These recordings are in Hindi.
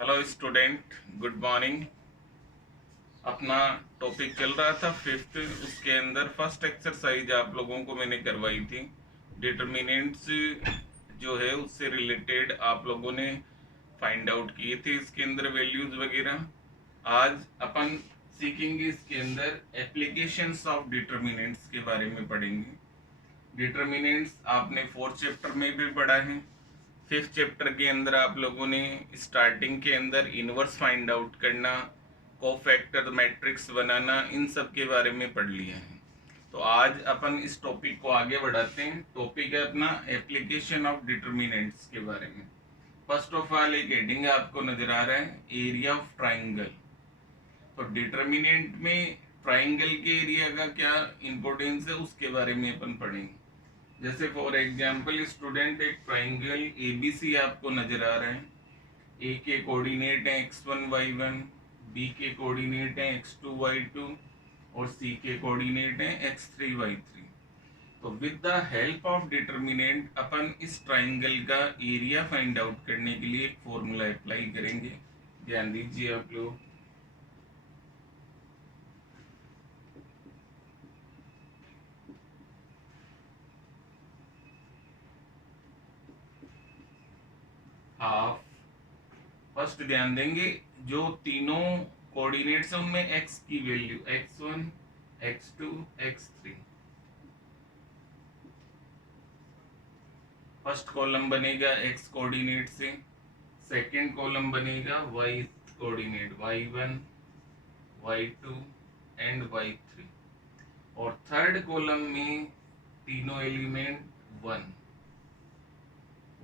Hello student, good morning. अपना टॉपिक चल रहा था फिफ्थ, उसके अंदर फर्स्ट एक्सरसाइज आप लोगों को मैंने करवाई थी। डिटर्मिनेंट्स जो है उससे रिलेटेड आप लोगों ने फाइंड आउट किए थे, इसके अंदर वैल्यूज वगैरह। आज अपन सीखेंगे इसके अंदर एप्लीकेशंस ऑफ डिटर्मिनेंट्स के बारे में पढ़ेंगे। डिटर्मिनेंट्स आपने फोर्थ चैप्टर में भी पढ़ा है। फिफ्थ चैप्टर के अंदर आप लोगों ने स्टार्टिंग के अंदर इनवर्स फाइंड आउट करना, कोफैक्टर मैट्रिक्स बनाना, इन सब के बारे में पढ़ लिया है। तो आज अपन इस टॉपिक को आगे बढ़ाते हैं। टॉपिक है अपना एप्लीकेशन ऑफ डिटर्मिनेंट्स के बारे में। फर्स्ट ऑफ ऑल एक हेडिंग आपको नजर आ रहा है, एरिया ऑफ ट्राइंगल। तो डिटर्मिनेंट में ट्राइंगल के एरिया का क्या इंपॉर्टेंस है उसके बारे में अपन पढ़ेंगे। जैसे फॉर एग्जांपल स्टूडेंट, एक ट्राइंगल एबीसी आपको नजर आ रहा है। ए के कोऑर्डिनेट है x1 y1, बी के कोऑर्डिनेट है x2 y2 और सी के कोऑर्डिनेट है x3 y3। तो with the help of determinant अपन इस ट्राइंगल का एरिया फाइंड आउट करने के लिए एक फॉर्मूला अप्लाई करेंगे। ध्यान दीजिए आप लोग। हाफ, फर्स्ट ध्यान देंगे, जो तीनों कोऑर्डिनेट्स हैं उनमें x की value x1 x2 x3। First column बनेगा x कोऑर्डिनेट से, सेकंड कॉलम बनेगा y coordinate y1 y2 and y3, और थर्ड कॉलम में तीनों एलिमेंट 1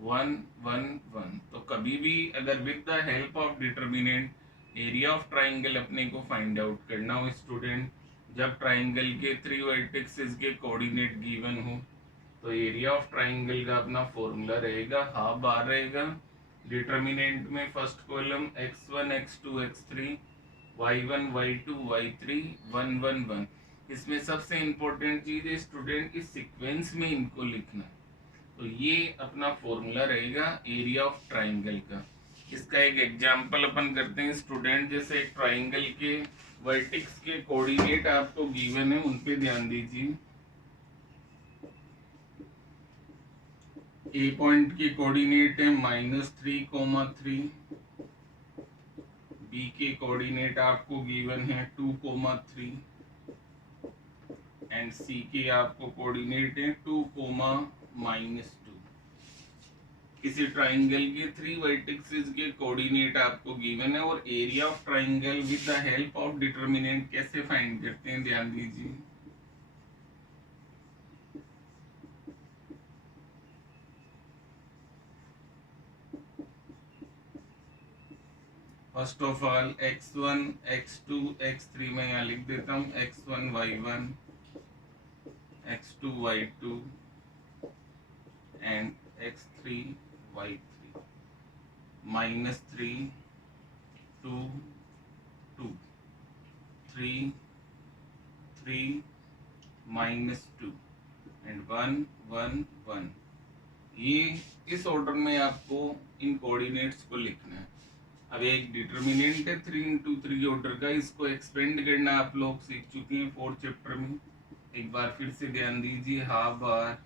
1 1 1। तो कभी भी अगर with the help of determinant area of triangle अपने को फाइंड आउट करना हो स्टूडेंट, जब ट्राइंगल के 3 वर्टिसेस के कोऑर्डिनेट गिवन हो, तो एरिया ऑफ ट्राइंगल का अपना फॉर्मूला रहेगा, हाफ बार रहेगा। डिटर्मिनेंट में first column x1 x2 x3, y1 y2 y3 1 1 1। इसमें सबसे इंपॉर्टेंट चीज है स्टूडेंट, इस सीक्वेंस में इनको लिखना। तो ये अपना फॉर्मूला रहेगा एरिया ऑफ ट्राइंगल का। इसका एक एग्जांपल अपन करते हैं स्टूडेंट। जैसे एक ट्राइंगल के वर्टिक्स के कोऑर्डिनेट आपको गिवन है, उन पे ध्यान दीजिए। ए पॉइंट के कोऑर्डिनेट है -3, 3। बी के कोऑर्डिनेट आपको गिवन है 2, 3 एंड सी के आपको कोऑर्डिनेट है 2, -2। किसी ट्राइंगल के 3 वर्टिसेस के कोऑर्डिनेट आपको गिवन है, और area of triangle with the help of determinant कैसे फाइंड करते हैं, ध्यान दीजिए। First of all x1 x2 x3 मैं यहाँ लिख देता हूँ, x1 y1 x2 y2 and x3 y3। -3 2 2 3 3 -2 and 1 1 1। ये इस ऑर्डर में आपको इन कोऑर्डिनेट्स को लिखना है। अब एक डिटर्मिनेंट है 3 × 3 ऑर्डर का, इसको एक्सपेंड करना आप लोग सीख चुके हैं फोर्थ चैप्टर में। एक बार फिर से ध्यान दीजिए, हाफ बार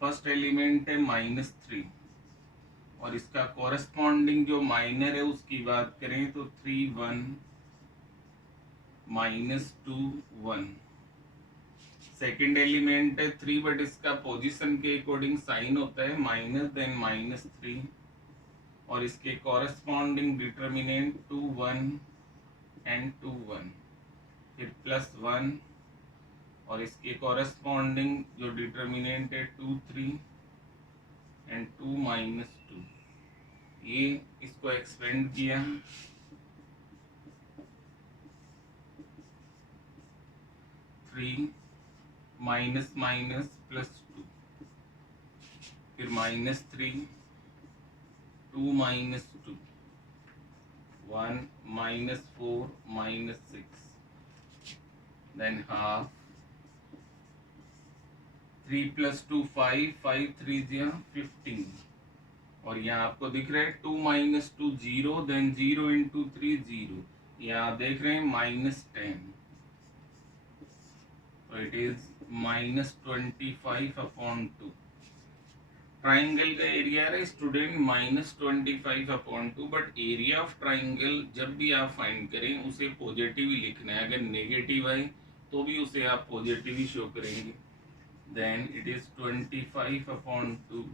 फर्स्ट एलिमेंट है -3, और इसका कॉरेस्पॉन्डिंग जो माइनर है उसकी बात करें तो 3 1 -2 1। सेकेंड एलिमेंट है 3, बट इसका पोजीशन के अकॉर्डिंग साइन होता है माइनस देन -3, और इसके कॉरेस्पॉन्डिंग डिटर्मिनेंट 2 1 एंड 2 1, फिर +1, और इसके कॉरेस्पॉन्डिंग जो डिटर्मिनेंट है 2 3 एंड 2 -2। ये इसको एक्सपेंड किया, 3 -−+2, फिर -3 2 -2 1 -4 -6, then half 3 + 2 5 5 3 15, और यहाँ आपको दिख रहा है 2 माइनस 2 0, देन 0 इंटू 3 0, यहाँ देख रहे हैं -10, तो इट इज -25/2। ट्राइंगल का एरिया है student -25/2, but area of triangle जब भी आप फाइंड करें उसे पॉजिटिव ही लिखना है, अगर नेगेटिव है तो भी उसे आप पॉजिटिव ही शो करेंगे। Then it is 25/2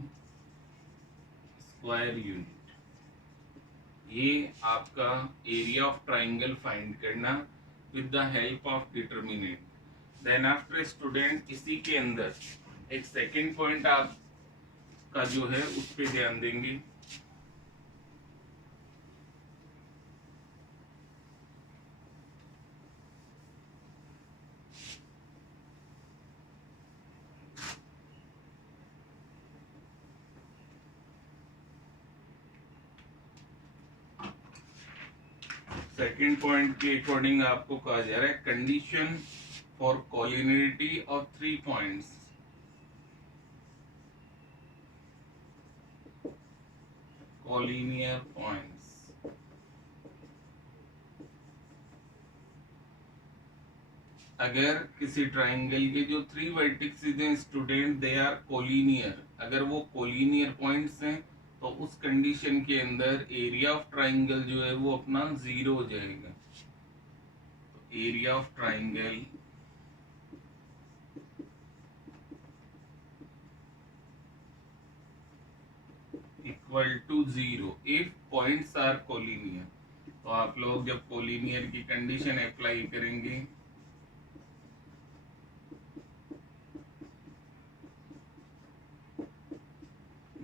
square unit. ये आपका एरिया ऑफ ट्राइंगल फाइंड करना with the help of determinant. Then after student इसी के अंदर एक सेकेंड पॉइंट आप का जो है उस पे ध्यान देंगे। सेकेंड पॉइंट के अकॉर्डिंग आपको कहा जा रहा है condition for collinearity of 3 points. Collinear points, अगर किसी ट्राइंगल के जो 3 वर्टिसेस हैं स्टूडेंट दे आर कोलिनियर, अगर वो कोलिनियर पॉइंट्स हैं तो उस कंडीशन के अंदर एरिया ऑफ ट्राइंगल जो है वो अपना 0 हो जाएगा। Area of triangle equal to 0 if points are collinear. तो आप लोग जब कोलिनियर की कंडीशन अप्लाई करेंगे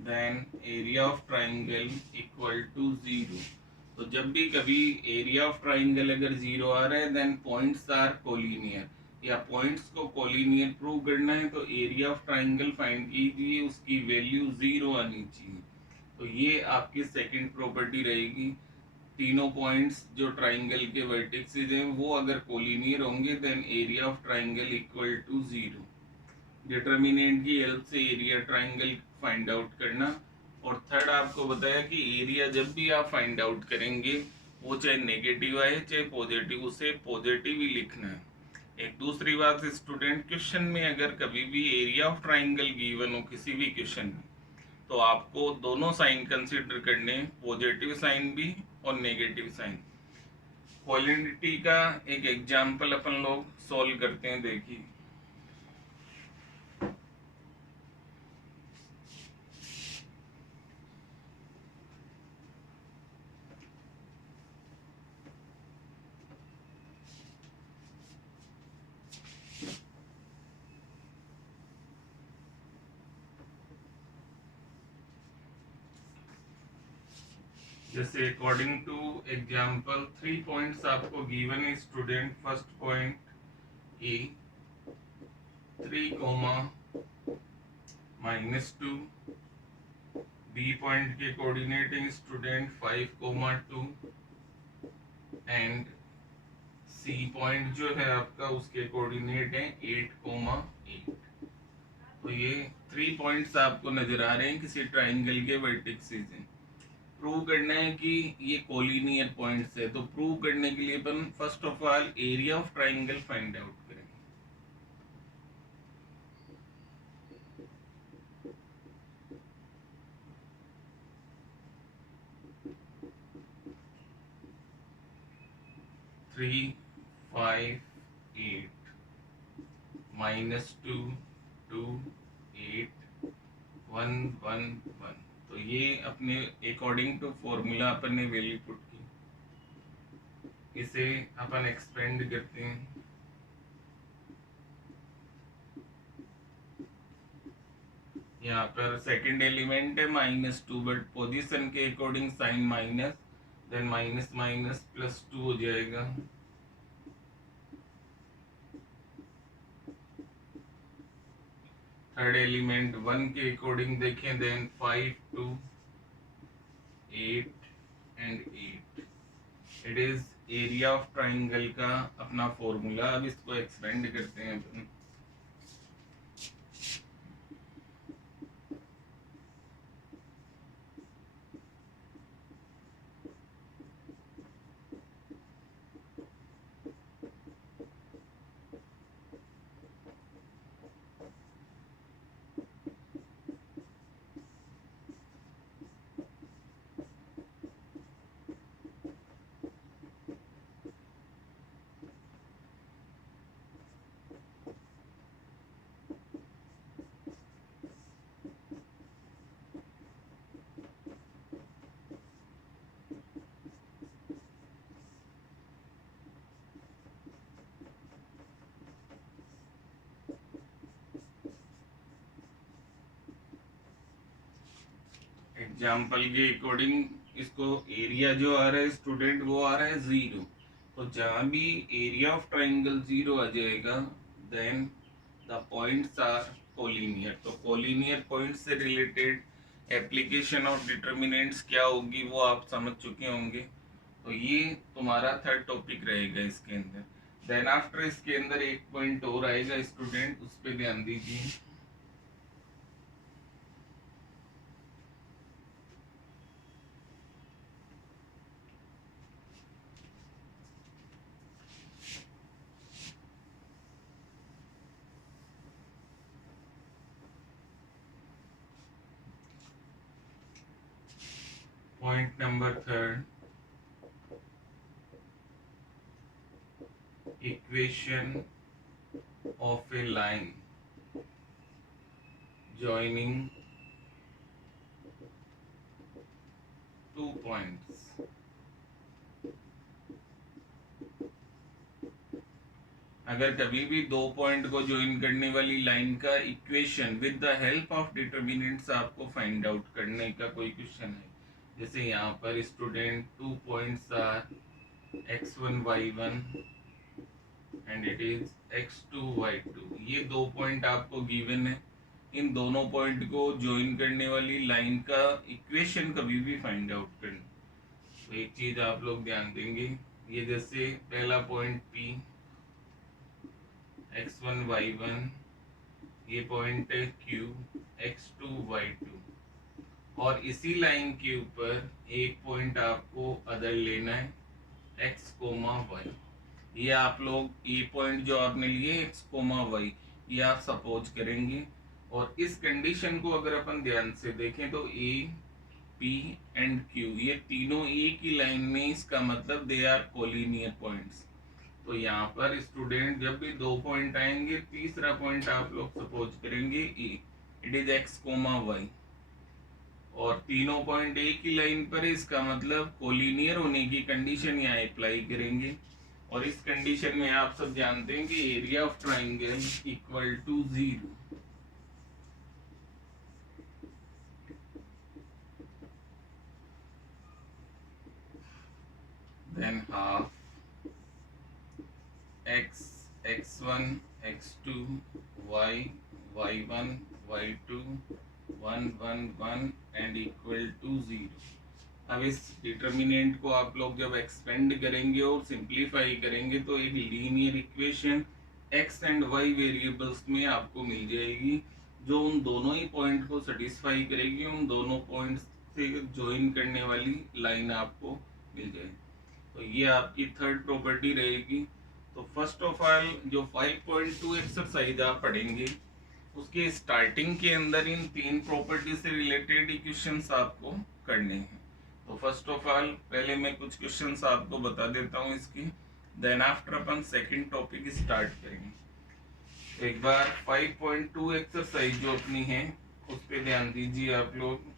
then area of triangle equal to 0। तो जब भी कभी एरिया ऑफ ट्राइंगल अगर 0 आ रहा है देन पॉइंट्स आर कोलिनियर, या पॉइंट्स को कोलिनियर प्रूव करना है तो एरिया ऑफ ट्राइंगल फाइंड कीजिए, उसकी वैल्यू 0 आनी चाहिए। तो ये आपकी सेकंड प्रॉपर्टी रहेगी। तीनों पॉइंट्स जो ट्राइंगल के वर्टिसेस हैं वो अगर कोलिनियर होंगे then area of triangle equal to 0। Determinant की हेल्प से एरिया ट्राइंगल फाइंड आउट करना। और थर्ड आपको बताया कि एरिया जब भी आप फाइंड आउट करेंगे वो चाहे नेगेटिव आए चाहे पॉजिटिव, उसे पॉजिटिव ही लिखना है। एक दूसरी बात स्टूडेंट, क्वेश्चन में अगर कभी भी एरिया ऑफ ट्राइंगल गिवन हो किसी भी क्वेश्चन में तो आपको दोनों साइन कंसीडर करने, पॉजिटिव साइन भी और नेगेटिव साइन। कोलिनिटी का एक एग्जाम्पल अपन लोग सॉल्व करते हैं, देखिए। जैसे अकॉर्डिंग टू एग्जाम्पल 3 पॉइंट्स आपको गिवन है student. First point A 3, -2, B point के कोऑर्डिनेट है स्टूडेंट 5, 2 एंड सी पॉइंट जो है आपका उसके कोऑर्डिनेट है 8, 8। तो ये 3 पॉइंट्स आपको नजर आ रहे हैं किसी ट्राइंगल के वर्टिसेस हैं। प्रूव करना है कि ये कोलिनियर पॉइंट्स है, तो प्रूव करने के लिए अपन first of all area of triangle find out करेंगे। थ्री 5, 8 -2, 2, 8, 1, 1, 1। तो ये अपने अकॉर्डिंग टू फॉर्मूला अपन ने वैल्यू पुट की, इसे अपन एक्सपेंड करते हैं। यहाँ पर सेकंड एलिमेंट है -2, बट पोजीशन के according sign minus, then minus minus +2 हो जाएगा। थर्ड एलिमेंट 1 के अकॉर्डिंग देखें then 5, 2, 8 and 8। It is area of triangle का अपना फॉर्मूला। अब इसको एक्सपेंड करते हैं अपन। एग्जाम्पल के अकॉर्डिंग इसको एरिया जो आ रहा है स्टूडेंट वो आ रहा है 0। तो जहां भी एरिया ऑफ ट्राइंगल 0 आ जाएगा then the points are collinear. तो कोलिनियर पॉइंट से रिलेटेड एप्लीकेशन ऑफ डिटर्मिनेंट्स क्या होगी वो आप समझ चुके होंगे। तो ये तुम्हारा थर्ड टॉपिक रहेगा इसके अंदर। देन आफ्टर इसके अंदर एक पॉइंट और आएगा स्टूडेंट, उस पर ध्यान दीजिए। Point number third, equation of a line joining two points। अगर कभी भी दो पॉइंट को ज्वाइन करने वाली लाइन का equation with the help of determinants आपको फाइंड आउट करने का कोई क्वेश्चन है, जैसे यहाँ पर student two points are x1 y1 and it is x2 y2, ये दो पॉइंट आपको गिवन है। इन दोनों पॉइंट को ज्वाइन करने वाली लाइन का इक्वेशन कभी भी फाइंड आउट करना। तो एक चीज आप लोग ध्यान देंगे, ये जैसे पहला पॉइंट P x1 y1, ये पॉइंट है Q x2 y2, और इसी लाइन के ऊपर एक पॉइंट आपको अदर लेना है x, y। ये आप लोग ये पॉइंट जो आपने लिए x, y, ये आप सपोज करेंगे। और इस कंडीशन को अगर अपन ध्यान से देखें तो A, P एंड Q ये तीनों एक ही लाइन में, इसका मतलब दे आर कोलिनियर पॉइंट्स। तो यहाँ पर स्टूडेंट जब भी दो पॉइंट आएंगे, तीसरा पॉइंट आप लोग सपोज करेंगे E, it is x, y, और तीनों पॉइंट एक ही लाइन पर है, इसका मतलब कोलिनियर होने की कंडीशन यहाँ अप्लाई करेंगे। और इस कंडीशन में आप सब जानते हैं कि area of triangle equal to 0। Then half x, x1, x2, y, y1, y2, 1, 1, 1 and equal to 0। अब इस डिटर्मिनेंट को आप लोग जब एक्सपेंड करेंगे और सिंप्लीफाई करेंगे तो एक linear equation x and y variables में आपको मिल जाएगी, जो उन दोनों ही पॉइंट को सेटिस्फाई करेगी। उन दोनों पॉइंट्स से ज्वाइन करने वाली लाइन आपको मिल जाएगी। तो ये आपकी थर्ड प्रॉपर्टी रहेगी। तो फर्स्ट ऑफ ऑल जो 5.2 एक्सरसाइज आप पढ़ेंगे उसके स्टार्टिंग के अंदर इन तीन प्रॉपर्टी से रिलेटेड इक्वेशंस आपको करने हैं। तो फर्स्ट ऑफ ऑल पहले मैं कुछ क्वेश्चंस आपको बता देता हूँ इसकी, देन आफ्टर अपन सेकंड टॉपिक स्टार्ट करेंगे। तो एक बार 5.2 एक्सरसाइज जो अपनी है उस पर ध्यान दीजिए आप लोग।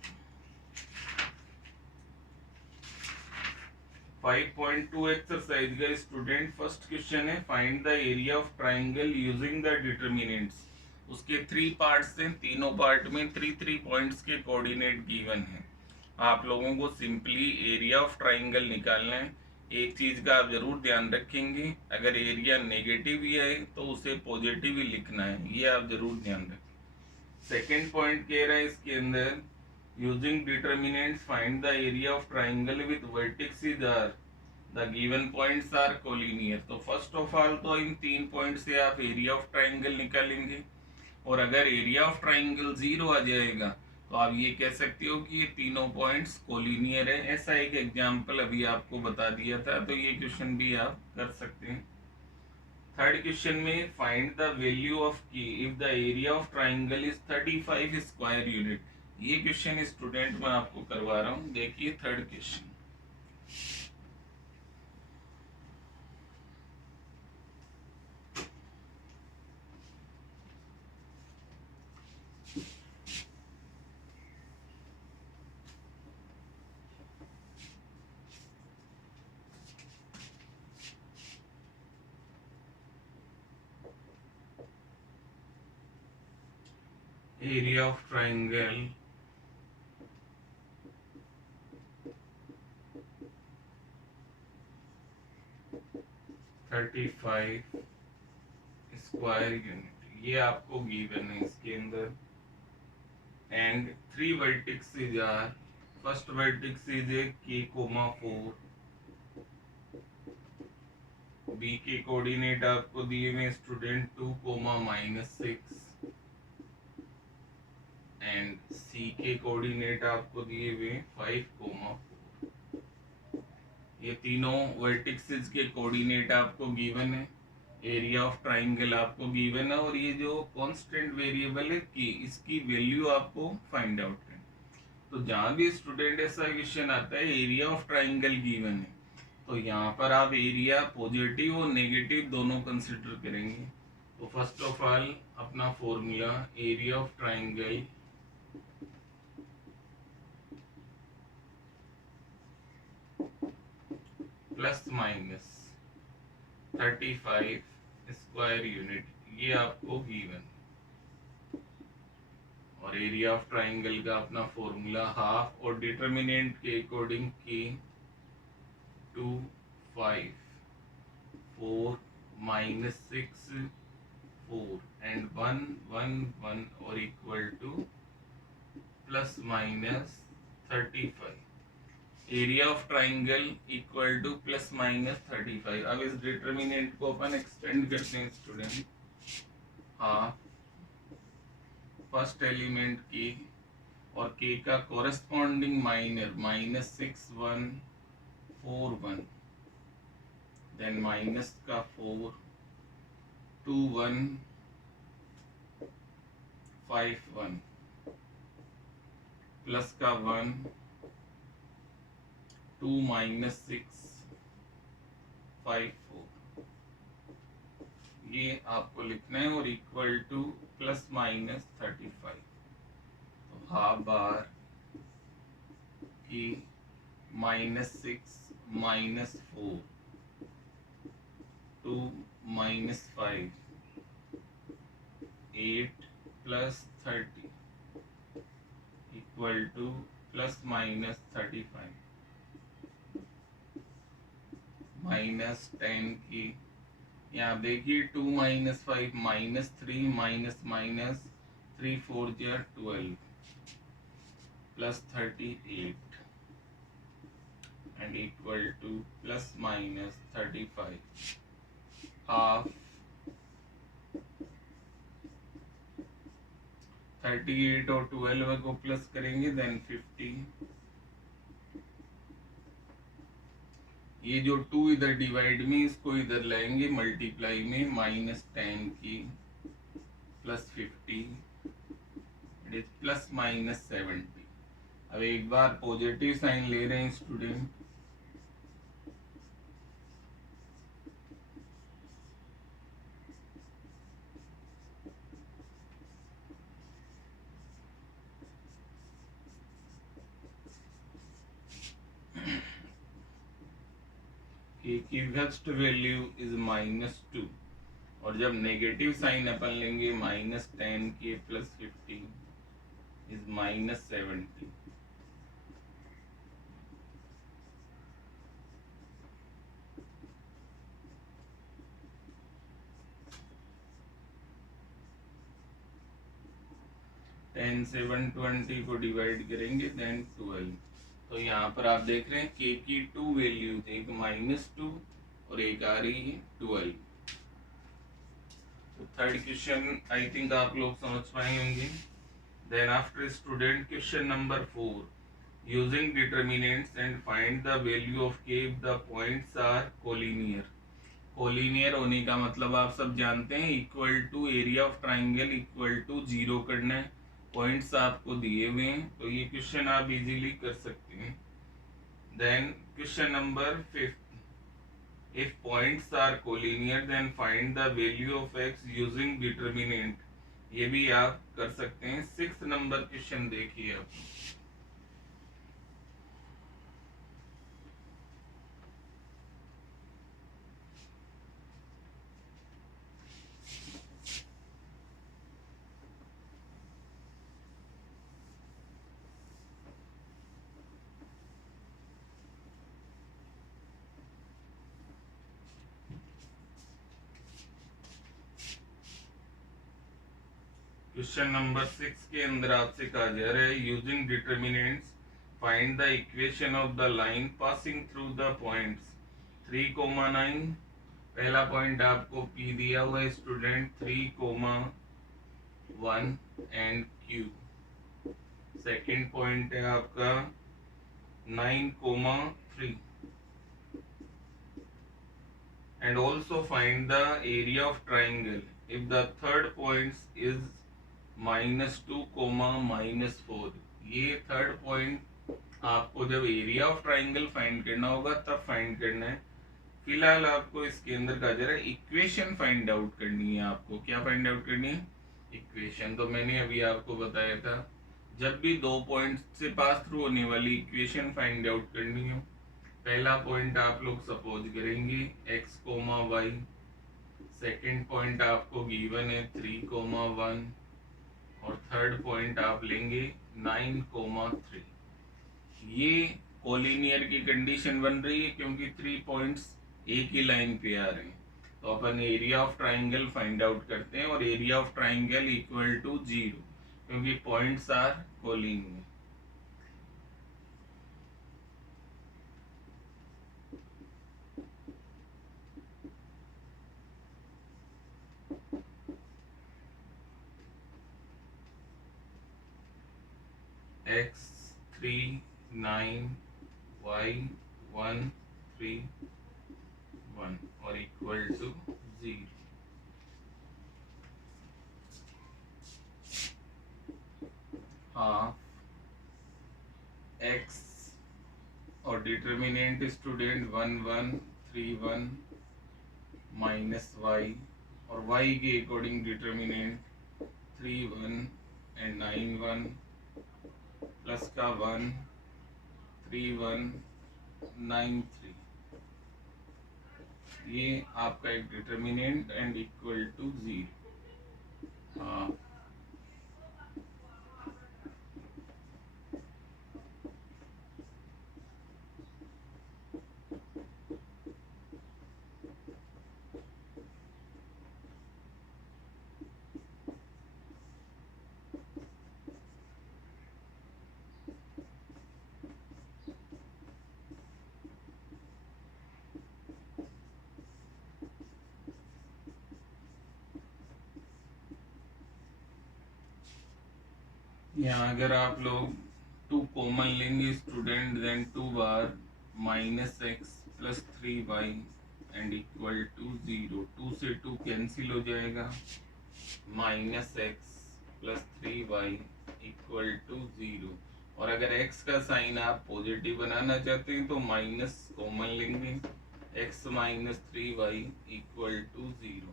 5.2 एक्सरसाइज का स्टूडेंट फर्स्ट क्वेश्चन है, find the area of triangle using the determinants. उसके थ्री पार्ट्स हैं, तीनों पार्ट में थ्री पॉइंट्स के कोऑर्डिनेट गिवन हैं। आप लोगों को सिंपली एरिया ऑफ ट्राइंगल निकालना है। एक चीज का आप जरूर ध्यान रखेंगे, अगर एरिया नेगेटिव ही है तो उसे पॉजिटिव ही लिखना है, ये आप जरूर ध्यान रखें। सेकेंड पॉइंट कह रहा है इसके अंदर, using determinants find the area of triangle with vertices are the given points are collinear. तो फर्स्ट ऑफ ऑल तो इन तीन पॉइंट से आप एरिया ऑफ ट्राइंगल निकालेंगे, और अगर एरिया ऑफ ट्राइंगल 0 आ जाएगा तो आप ये कह सकते हो कि ये तीनों पॉइंट्स कोलिनियर है। ऐसा एक एग्जांपल अभी आपको बता दिया था, तो ये क्वेश्चन भी आप कर सकते हैं। थर्ड क्वेश्चन में find the value of k if the area of triangle is 35 square unit. ये क्वेश्चन स्टूडेंट मैं आपको करवा रहा हूँ, देखिए थर्ड क्वेश्चन। area of triangle 35 square unit, ये आपको गिवन है इसके अंदर। And 3 vertices are, first vertex is A k, 4, B के कोऑर्डिनेट आपको दिए हुए स्टूडेंट 2, -6, एंड सी के कोऑर्डिनेट आपको दिए हुए 5, 4। ये तीनों वर्टिसेस के कोऑर्डिनेट आपको गिवन है, एरिया ऑफ ट्राइंगल आपको गिवन है, और ये जो कांस्टेंट वेरिएबल है की, इसकी वैल्यू आपको फाइंड आउट है। तो जहां भी स्टूडेंट ऐसा क्वेश्चन आता है एरिया ऑफ ट्राइंगल गिवन है, तो यहाँ पर आप एरिया पॉजिटिव और नेगेटिव दोनों कंसिडर करेंगे। तो फर्स्ट ऑफ ऑल अपना formula, area of triangle ±35 square unit, ये आपको गिवन। और एरिया ऑफ ट्राइंगल का अपना फॉर्मूला हाफ, और डिटर्मिनेंट के अकॉर्डिंग की 2, 5, 4, -6, 4 एंड 1, 1, 1 और equal to ±35। Area of triangle equal to ±35। अब इस डिटर्मिनेंट को अपन एक्सटेंड करते हैं स्टूडेंट, हाफ फर्स्ट एलिमेंट की, और के का कोरेस्पॉन्डिंग माइनर -6, 1, 4, 1, देन माइनस का 4, 2, 1, 5, 1, प्लस का 1, 2, -6, 5, 4, ये आपको लिखना है, और इक्वल टू ±35। तो हाफ बार की -6, -4, 2, -5, 8 + 30 इक्वल टू ±35, -10 की, यहाँ देखिए 2 - 5 -3 -3 4 12 +38 and equal to ±35। हाफ 38 और 12 को प्लस करेंगे, देन 50। ये जो 2 इधर डिवाइड में, इसको इधर लाएंगे मल्टीप्लाई में, -10 की +50 इट इज ±70। अब एक बार पॉजिटिव साइन ले रहे हैं स्टूडेंट, की नेक्स्ट वैल्यू इज -2, और जब नेगेटिव साइन अपन लेंगे -10 के +50 इज -70। टेन से 120 को डिवाइड करेंगे, देन 12। तो यहाँ पर आप देख रहे हैं के की 2 वैल्यूज, एक -2 और एक आ रही है 12। तो थर्ड क्वेश्चन आई थिंक आप लोग समझ पाए होंगे। Then after student question number 4, using determinants and find the value of K if the points are collinear. Collinear होने का मतलब आप सब जानते हैं, equal to area of triangle equal to 0 करना है। पॉइंट्स आपको दिए हुए हैं, तो ये क्वेश्चन आप इजीली कर सकते हैं। Then question number 5, if points are collinear then find the value of x using determinant, ये भी आप कर सकते हैं। 6 नंबर क्वेश्चन देखिए आप। क्वेश्चन नंबर 6 के अंदर आपसे कहा जा रहा है using determinants find the equation of the line passing through the points 3,9। पहला पॉइंट आपको P दिया हुआ है student 3,1 and Q। Second point है आपका 9,3 and also find the area of triangle if the third point is -2, -4। ये थर्ड पॉइंट आपको जब एरिया ऑफ ट्राइंगल फाइंड करना होगा तब फाइंड करना है। फिलहाल आपको इसके अंदर कहा जा रहा है इक्वेशन फाइंड आउट करनी है। आपको क्या फाइंड आउट करनी है? इक्वेशन। तो मैंने अभी आपको बताया था जब भी दो पॉइंट से पास थ्रू होने वाली इक्वेशन फाइंड आउट करनी हो, पहला पॉइंट आप लोग सपोज करेंगे x, y। सेकंड पॉइंट आपको गिवन है 3,1 और थर्ड पॉइंट आप लेंगे 9,3। ये कोलिनियर की कंडीशन बन रही है क्योंकि 3 पॉइंट्स एक ही लाइन पे आ रहे हैं। तो अपन area of triangle find out करते हैं और area of triangle equal to 0 क्योंकि points are collinear. x 3 9 y 1 3 1 और इक्वल टू 0। हाफ x और डिटर्मिनेंट स्टूडेंट 1 1 3 1 माइनस y और y के अकॉर्डिंग डिटर्मिनेंट 3 1 एंड 9 1 प्लस का 1 3 1 9 3। ये आपका एक डिटर्मिनेंट एंड इक्वल टू 0। हाँ, यहाँ अगर आप लोग 2 कॉमन लेंगे स्टूडेंट देन 2 बार -x plus 3y and equal to 0। 2 से 2 कैंसिल हो जाएगा, -x plus 3y equal to 0। और अगर x का साइन आप पॉजिटिव बनाना चाहते हैं तो माइनस कॉमन लेंगे, x minus 3y equal to 0।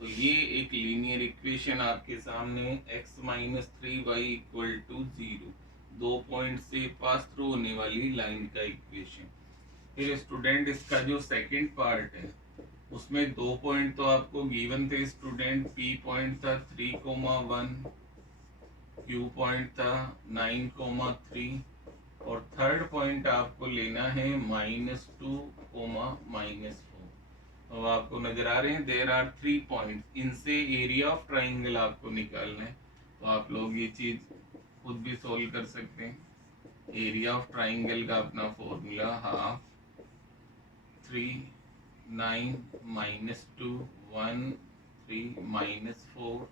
तो ये एक लीनियर इक्वेशन आपके सामने x minus 3y equal to 0, दो पॉइंट से पास थ्रू होने वाली लाइन का इक्वेशन। फिर स्टूडेंट इसका जो सेकंड पार्ट है उसमें दो पॉइंट तो आपको गिवन थे स्टूडेंट। P पॉइंट था 3,1, Q पॉइंट था 9,3 और थर्ड पॉइंट आपको लेना है -2, -4। तो आपको नजर आ रहे हैं देयर आर 3 पॉइंट्स, इनसे एरिया ऑफ ट्राइंगल आपको निकालना है। तो आप लोग ये चीज खुद भी सोल्व कर सकते हैं। एरिया ऑफ ट्राइंगल का अपना फॉर्मूला हाफ 3 9 -2 1 3 -4।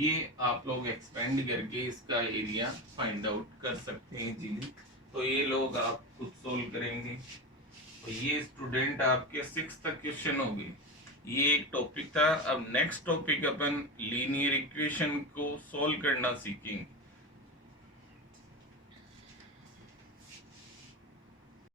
ये आप लोग एक्सपेंड करके इसका एरिया फाइंड आउट कर सकते हैं इजीली। तो ये लोग आप खुद सोल्व करेंगे। तो ये स्टूडेंट आपके 6 तक क्वेश्चन हो गए। ये एक टॉपिक था। अब नेक्स्ट टॉपिक अपन लीनियर इक्वेशन को सॉल्व करना सीखेंगे।